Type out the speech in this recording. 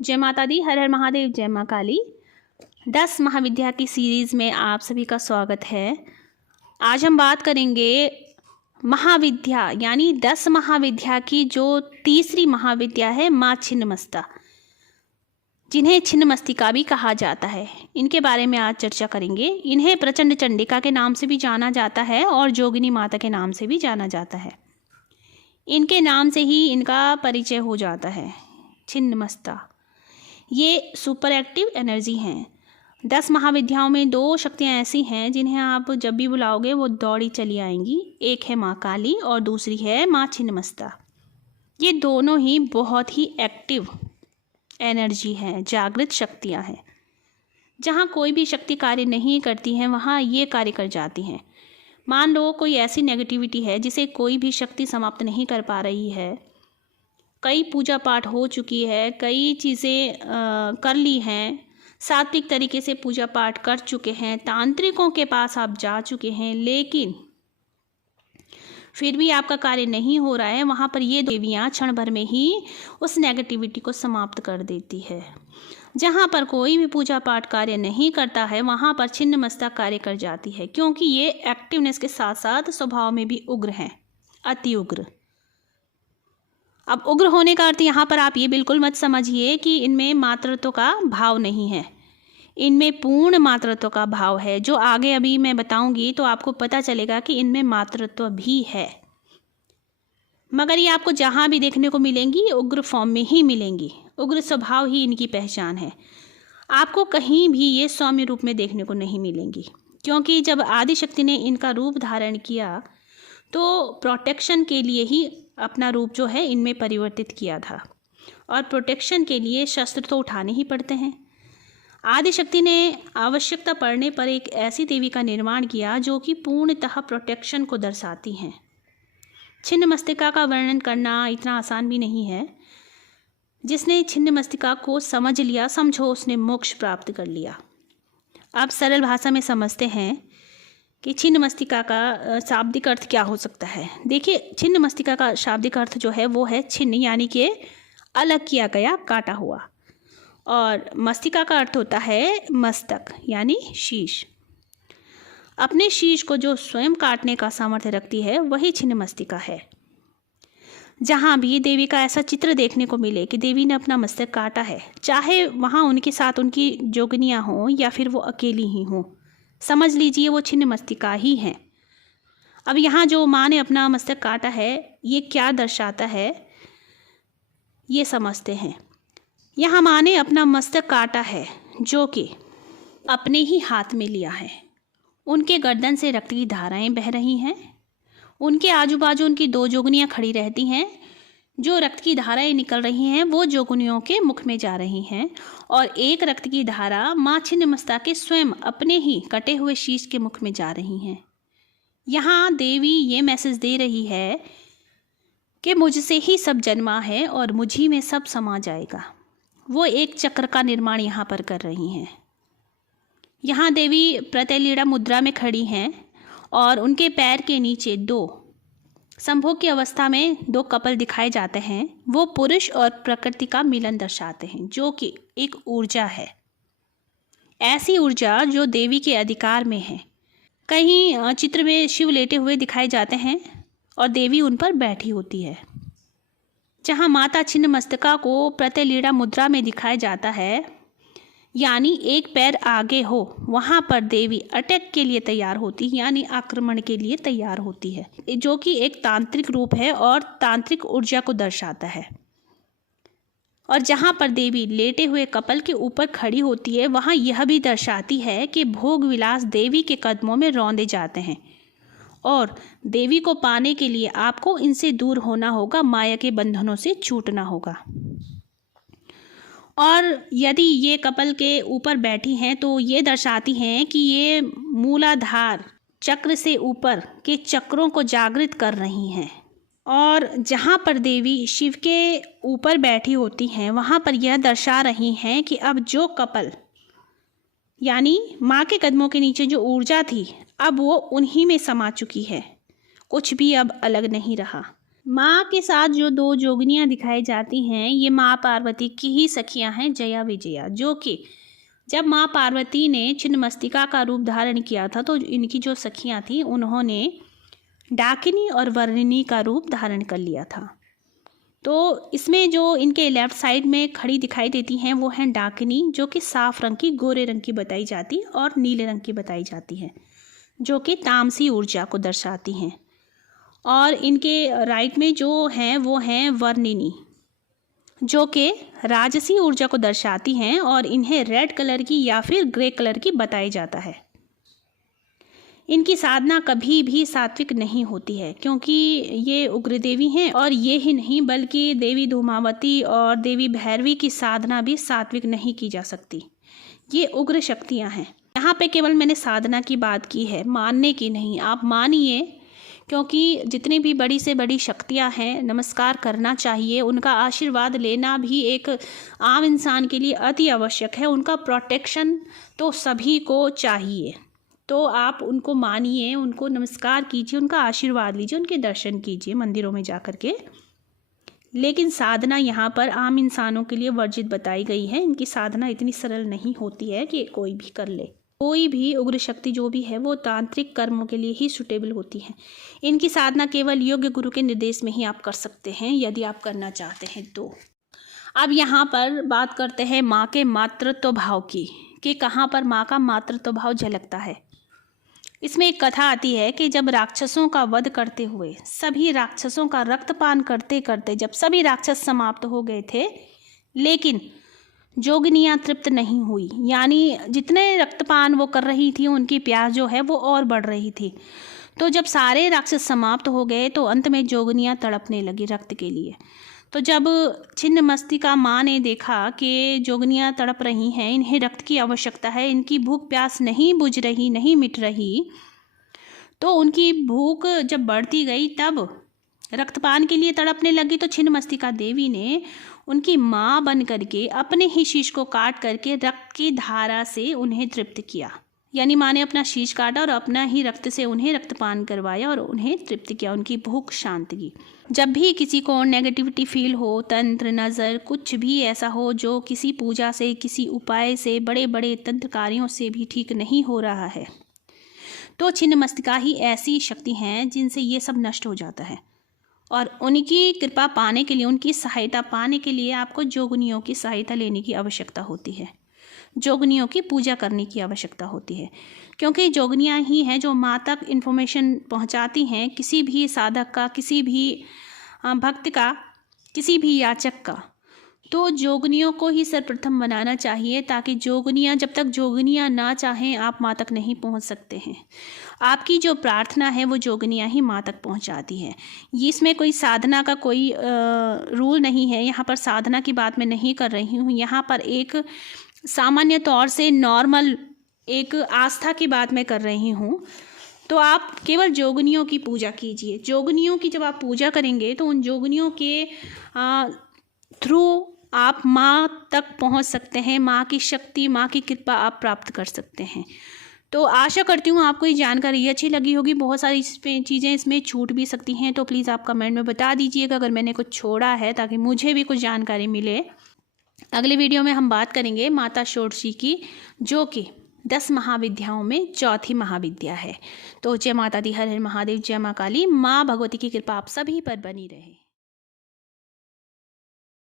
जय माता दी, हर हर महादेव, जय माँ काली। 10 महाविद्या की सीरीज़ में आप सभी का स्वागत है। आज हम बात करेंगे महाविद्या यानी 10 महाविद्या की जो तीसरी महाविद्या है माँ छिन्नमस्ता, जिन्हें छिन्नमस्तिका भी कहा जाता है। इनके बारे में आज चर्चा करेंगे। इन्हें प्रचंड चंडिका के नाम से भी जाना जाता है और जोगिनी माता के नाम से भी जाना जाता है। इनके नाम से ही इनका परिचय हो जाता है, छिन्नमस्ता। ये सुपर एक्टिव एनर्जी हैं। 10 महाविद्याओं में 2 शक्तियाँ ऐसी हैं जिन्हें आप जब भी बुलाओगे वो दौड़ी चली आएंगी। एक है माँ काली और दूसरी है माँ छिन्नमस्ता। ये दोनों ही बहुत ही एक्टिव एनर्जी हैं, जागृत शक्तियाँ हैं। जहाँ कोई भी शक्ति कार्य नहीं करती हैं वहाँ ये कार्य कर जाती हैं। मान लो कोई ऐसी नेगेटिविटी है जिसे कोई भी शक्ति समाप्त नहीं कर पा रही है, कई पूजा पाठ हो चुकी है, कई चीज़ें कर ली हैं, सात्विक तरीके से पूजा पाठ कर चुके हैं, तांत्रिकों के पास आप जा चुके हैं, लेकिन फिर भी आपका कार्य नहीं हो रहा है। वहाँ पर ये देवियाँ क्षण भर में ही उस नेगेटिविटी को समाप्त कर देती है। जहाँ पर कोई भी पूजा पाठ कार्य नहीं करता है वहाँ पर छिन्नमस्ता कार्य कर जाती है, क्योंकि ये एक्टिवनेस के साथ साथ स्वभाव में भी उग्र हैं, अति उग्र। अब उग्र होने का अर्थ यहाँ पर आप ये बिल्कुल मत समझिए कि इनमें मातृत्व का भाव नहीं है। इनमें पूर्ण मातृत्व का भाव है, जो आगे अभी मैं बताऊंगी तो आपको पता चलेगा कि इनमें मातृत्व भी है। मगर ये आपको जहाँ भी देखने को मिलेंगी उग्र फॉर्म में ही मिलेंगी। उग्र स्वभाव ही इनकी पहचान है। आपको कहीं भी ये सौम्य रूप में देखने को नहीं मिलेंगी, क्योंकि जब आदिशक्ति ने इनका रूप धारण किया तो प्रोटेक्शन के लिए ही अपना रूप जो है इनमें परिवर्तित किया था, और प्रोटेक्शन के लिए शस्त्र तो उठाने ही पड़ते हैं। आदिशक्ति ने आवश्यकता पड़ने पर एक ऐसी देवी का निर्माण किया जो कि पूर्णतः प्रोटेक्शन को दर्शाती हैं। छिन्नमस्तिका का वर्णन करना इतना आसान भी नहीं है। जिसने छिन्नमस्तिका को समझ लिया, समझो उसने मोक्ष प्राप्त कर लिया। आप सरल भाषा में समझते हैं कि छिन्नमस्तिका का शाब्दिक अर्थ क्या हो सकता है। देखिए, छिन्नमस्तिका का शाब्दिक अर्थ जो है वो है छिन्न, यानी कि अलग किया गया, काटा हुआ, और मस्तिका का अर्थ होता है मस्तक यानी शीश। अपने शीश को जो स्वयं काटने का सामर्थ्य रखती है वही छिन्नमस्तिका है। जहाँ भी देवी का ऐसा चित्र देखने को मिले कि देवी ने अपना मस्तक काटा है, चाहे वहाँ उनके साथ उनकी जोगनियाँ हों या फिर वो अकेली ही हों, समझ लीजिए वो छिन्नमस्तिका ही हैं। अब यहाँ जो माँ ने अपना मस्तक काटा है ये क्या दर्शाता है, ये समझते हैं। यहाँ माँ ने अपना मस्तक काटा है जो कि अपने ही हाथ में लिया है। उनके गर्दन से रक्त की धाराएं बह रही हैं। उनके आजू बाजू उनकी 2 जोगनियाँ खड़ी रहती हैं। जो रक्त की धाराएं निकल रही हैं वो जोगनियों के मुख में जा रही हैं, और एक रक्त की धारा माँ छिन्नमस्ता के स्वयं अपने ही कटे हुए शीश के मुख में जा रही हैं। यहाँ देवी ये मैसेज दे रही है कि मुझसे ही सब जन्मा है और मुझी में सब समा जाएगा। वो एक चक्र का निर्माण यहाँ पर कर रही हैं। यहाँ देवी प्रत्यलीड़ा मुद्रा में खड़ी हैं और उनके पैर के नीचे 2 संभोग की अवस्था में 2 कपल दिखाए जाते हैं। वो पुरुष और प्रकृति का मिलन दर्शाते हैं, जो कि एक ऊर्जा है, ऐसी ऊर्जा जो देवी के अधिकार में है। कहीं चित्र में शिव लेटे हुए दिखाए जाते हैं और देवी उन पर बैठी होती है। जहाँ माता छिन्नमस्तिका को प्रत्यलीड़ा मुद्रा में दिखाया जाता है, यानी एक पैर आगे हो, वहाँ पर देवी अटैक के लिए तैयार होती, यानी आक्रमण के लिए तैयार होती है, जो कि एक तांत्रिक रूप है और तांत्रिक ऊर्जा को दर्शाता है। और जहाँ पर देवी लेटे हुए कपल के ऊपर खड़ी होती है वहाँ यह भी दर्शाती है कि भोग विलास देवी के कदमों में रौंदे जाते हैं, और देवी को पाने के लिए आपको इनसे दूर होना होगा, माया के बंधनों से छूटना होगा। और यदि ये कपल के ऊपर बैठी हैं तो ये दर्शाती हैं कि ये मूलाधार चक्र से ऊपर के चक्रों को जागृत कर रही हैं। और जहाँ पर देवी शिव के ऊपर बैठी होती हैं वहाँ पर यह दर्शा रही हैं कि अब जो कपल यानी माँ के कदमों के नीचे जो ऊर्जा थी अब वो उन्हीं में समा चुकी है, कुछ भी अब अलग नहीं रहा। माँ के साथ जो दो जोगिनियाँ दिखाई जाती हैं, ये माँ पार्वती की ही सखियाँ हैं, जया विजया, जो कि जब माँ पार्वती ने छिन्नमस्तिका का रूप धारण किया था तो इनकी जो सखियाँ थीं उन्होंने डाकिनी और वर्णिनी का रूप धारण कर लिया था। तो इसमें जो इनके लेफ्ट साइड में खड़ी दिखाई देती हैं वो हैं डाकिनी, जो कि साफ रंग की, गोरे रंग की बताई जाती, और नीले रंग की बताई जाती हैं, जो कि तामसी ऊर्जा को दर्शाती हैं। और इनके राइट में जो हैं वो हैं वर्णिनी, जो कि राजसी ऊर्जा को दर्शाती हैं, और इन्हें रेड कलर की या फिर ग्रे कलर की बताया जाता है। इनकी साधना कभी भी सात्विक नहीं होती है, क्योंकि ये उग्र देवी हैं, और ये ही नहीं बल्कि देवी धूमावती और देवी भैरवी की साधना भी सात्विक नहीं की जा सकती। ये उग्र शक्तियाँ हैं। यहाँ पे केवल मैंने साधना की बात की है, मानने की नहीं। आप मानिए, क्योंकि जितनी भी बड़ी से बड़ी शक्तियाँ हैं, नमस्कार करना चाहिए। उनका आशीर्वाद लेना भी एक आम इंसान के लिए अति आवश्यक है। उनका प्रोटेक्शन तो सभी को चाहिए। तो आप उनको मानिए, उनको नमस्कार कीजिए, उनका आशीर्वाद लीजिए, उनके दर्शन कीजिए मंदिरों में जा कर के। लेकिन साधना यहाँ पर आम इंसानों के लिए वर्जित बताई गई है। इनकी साधना इतनी सरल नहीं होती है कि कोई भी कर ले। कोई भी उग्र शक्ति जो भी है वो तांत्रिक कर्मों के लिए ही सुटेबल होती है। इनकी साधना केवल योग्य गुरु के निर्देश में ही आप कर सकते हैं, यदि आप करना चाहते हैं तो। अब यहाँ पर बात करते हैं माँ के मातृत्व भाव की, कि कहाँ पर माँ का मातृत्व भाव झलकता है। इसमें एक कथा आती है कि जब राक्षसों का वध करते हुए, सभी राक्षसों का रक्तपान करते करते जब सभी राक्षस समाप्त हो गए थे, लेकिन जोगिनियाँ तृप्त नहीं हुई, यानी जितने रक्तपान वो कर रही थी उनकी प्यास जो है वो और बढ़ रही थी। तो जब सारे राक्षस समाप्त हो गए तो अंत में जोगिनियाँ तड़पने लगी रक्त के लिए। तो जब छिन्नमस्तिका माँ ने देखा कि जोगिनियाँ तड़प रही हैं, इन्हें रक्त की आवश्यकता है, इनकी भूख प्यास नहीं बुझ रही, नहीं मिट रही, तो उनकी भूख जब बढ़ती गई तब रक्तपान के लिए तड़पने लगी। तो छिन्नमस्तिका देवी ने उनकी माँ बन करके अपने ही शीश को काट करके रक्त की धारा से उन्हें तृप्त किया। यानी माँ ने अपना शीश काटा और अपना ही रक्त से उन्हें रक्तपान करवाया और उन्हें तृप्त किया, उनकी भूख शांत की। जब भी किसी को नेगेटिविटी फील हो, तंत्र नज़र कुछ भी ऐसा हो जो किसी पूजा से, किसी उपाय से, बड़े बड़े तंत्र कार्यों से भी ठीक नहीं हो रहा है, तो छिन्नमस्तिका ही ऐसी शक्ति हैं जिनसे ये सब नष्ट हो जाता है। और उनकी कृपा पाने के लिए, उनकी सहायता पाने के लिए आपको जोगिनियों की सहायता लेने की आवश्यकता होती है, जोगिनियों की पूजा करने की आवश्यकता होती है, क्योंकि जोगिनियाँ ही हैं जो माँ तक इन्फॉर्मेशन पहुँचाती हैं, किसी भी साधक का, किसी भी भक्त का, किसी भी याचक का। तो जोगिनियों को ही सर्वप्रथम बनाना चाहिए, ताकि जोगिनियाँ, जब तक जोगिनियाँ ना चाहें आप माँ तक नहीं पहुँच सकते हैं। आपकी जो प्रार्थना है वो जोगिनियाँ ही माँ तक पहुँचाती है। इसमें कोई साधना का कोई रूल नहीं है। यहाँ पर साधना की बात मैं नहीं कर रही हूँ, यहाँ पर एक सामान्य तौर से नॉर्मल एक आस्था की बात मैं कर रही हूँ। तो आप केवल जोगिनियों की पूजा कीजिए। जोगिनियों की जब आप पूजा करेंगे तो उन जोगिनियों के थ्रू आप माँ तक पहुँच सकते हैं, माँ की शक्ति, माँ की कृपा आप प्राप्त कर सकते हैं। तो आशा करती हूँ आपको ये जानकारी अच्छी लगी होगी। बहुत सारी चीज़ें इसमें छूट भी सकती हैं, तो प्लीज़ आप कमेंट में बता दीजिएगा अगर मैंने कुछ छोड़ा है, ताकि मुझे भी कुछ जानकारी मिले। अगली वीडियो में हम बात करेंगे माता षोडशी की, जो कि 10 महाविद्याओं में चौथी महाविद्या है। तो जय माता दी, हर हर महादेव, जय माँ काली। माँ भगवती की कृपा आप सभी पर बनी रहे।